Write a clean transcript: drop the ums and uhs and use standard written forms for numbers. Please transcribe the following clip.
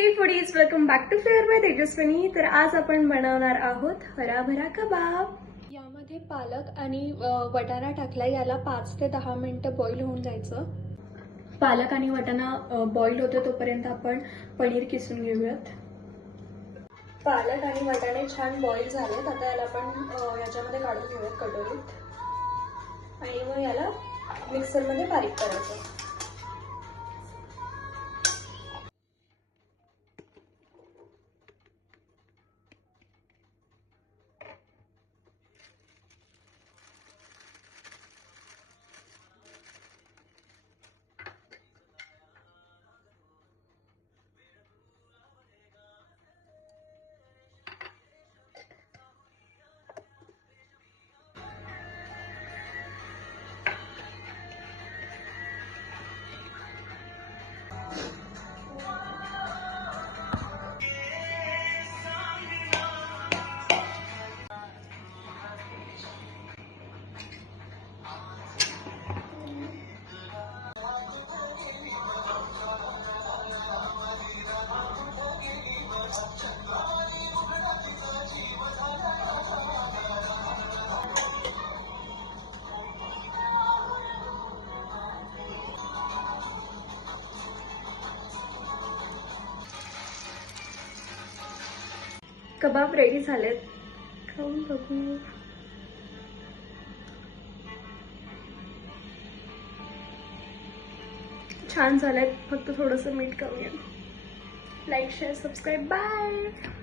हे foodies, welcome back to fare by Tejaswini. तर आज आपण बनवणार आहोत हराभरा कबाब। यामध्ये पालक आणि वटाणा टाकला, याला 5 ते 10 मिनिटं बॉईल होऊन द्यायचं। पालक आणि वटाणा बॉईल होते तोपर्यंत आपण पनीर किसून घेऊयात। पालक आणि वटाणे छान बॉईल झालेत, आता याला आपण याच्यामध्ये काढून घेऊयात कटोरीत आणि मग याला मिक्सरमध्ये बारीक करायचं। कबाब रेडी झालेत, खाऊन बघू। छान झालेत, फक्त थोडंसं मीठ कमी आहे। Like share subscribe, bye.